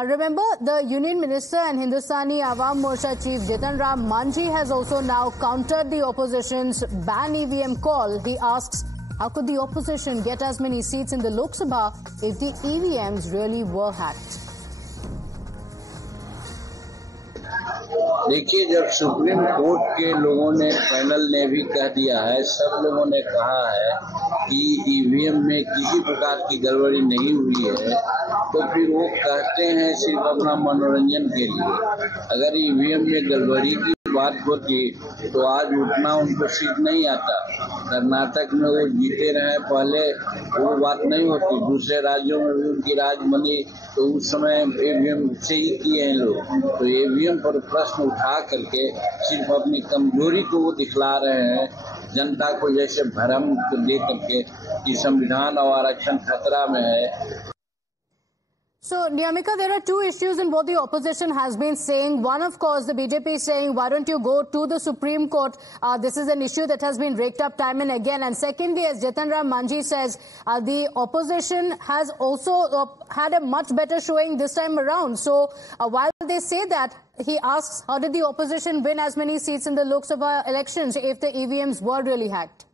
Remember, the Union Minister and Hindustani Awam Morcha Chief Jitan Ram Manjhi has also now countered the opposition's ban EVM call. He asks, how could the opposition get as many seats in the Lok Sabha if the EVMs really were hacked? देखिए, जब supreme court के लोगों ने, panel ने भी कह दिया है, सब लोगों ने कहा है कि ईवीएम में किसी प्रकार की गड़बड़ी नहीं हुई है, तो फिर वो कहते हैं सिर्फ अपना मनोरंजन के लिए। अगर ईवीएम में गड़बड़ी की बात होती तो आज उतना उनको सीट नहीं आता। कर्नाटक में वो जीते रहे पहले, वो बात नहीं होती। दूसरे राज्यों में भी उनकी राज बनी तो उस समय ईवीएम से ही किए हैं लोग। तो ईवीएम पर प्रश्न उठा करके सिर्फ अपनी कमजोरी को वो दिखला रहे हैं, जनता को जैसे भ्रम दे करके कि संविधान और आरक्षण खतरा में है। So, Niyamika, there are two issues in what the opposition has been saying. One, of course, the BJP is saying, why don't you go to the Supreme Court? This is an issue that has been raked up time and again. And secondly, as Jitan Ram Manjhi says, the opposition has also had a much better showing this time around. So, while they say that, he asks, how did the opposition win as many seats in the Lok Sabha elections if the EVMs were really hacked?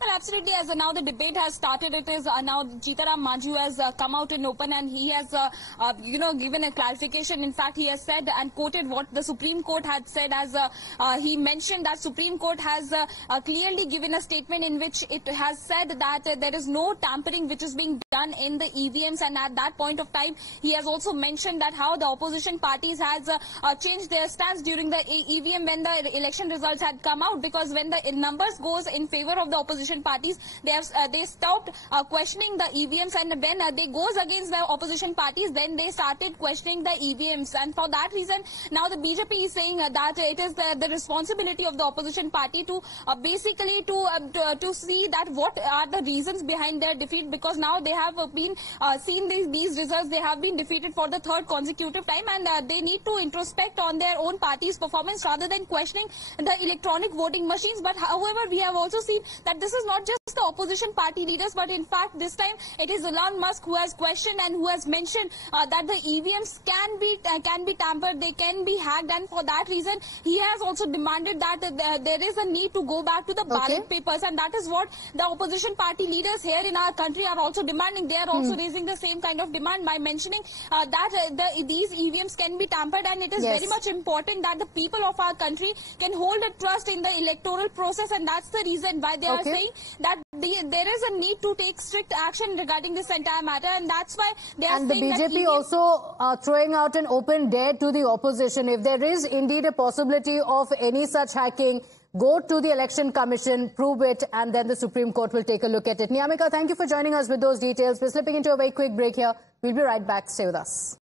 Well, absolutely. As now the debate has started, it is now Jitan Ram Manjhi has come out in open and he has, given a clarification. In fact, he has said and quoted what the Supreme Court had said as he mentioned that Supreme Court has clearly given a statement in which it has said that there is no tampering which is being done in the EVMs, and at that point of time, he has also mentioned that how the opposition parties has changed their stance during the EVM when the election results had come out, because when the numbers goes in favor of the opposition parties, they stopped questioning the EVMs, and when they goes against the opposition parties, then they started questioning the EVMs. And for that reason, now the BJP is saying that it is the responsibility of the opposition party to basically to see that what are the reasons behind their defeat, because now they have been seen these results. They have been defeated for the third consecutive time, and they need to introspect on their own party's performance rather than questioning the electronic voting machines. But however, we have also seen that this is not just the opposition party leaders, but in fact this time it is Elon Musk who has questioned and who has mentioned that the EVMs can be tampered, they can be hacked, and for that reason he has also demanded that there is a need to go back to the ballot papers, and that is what the opposition party leaders here in our country are also demanding. They are also raising the same kind of demand by mentioning that these EVMs can be tampered, and it is very much important that the people of our country can hold a trust in the electoral process, and that's the reason why they are saying that there is a need to take strict action regarding this entire matter, and that's why they are saying that... And the BJP also throwing out an open dare to the opposition. If there is indeed a possibility of any such hacking, go to the Election Commission, prove it, and then the Supreme Court will take a look at it. Niyamika, thank you for joining us with those details. We're slipping into a very quick break here. We'll be right back. Stay with us.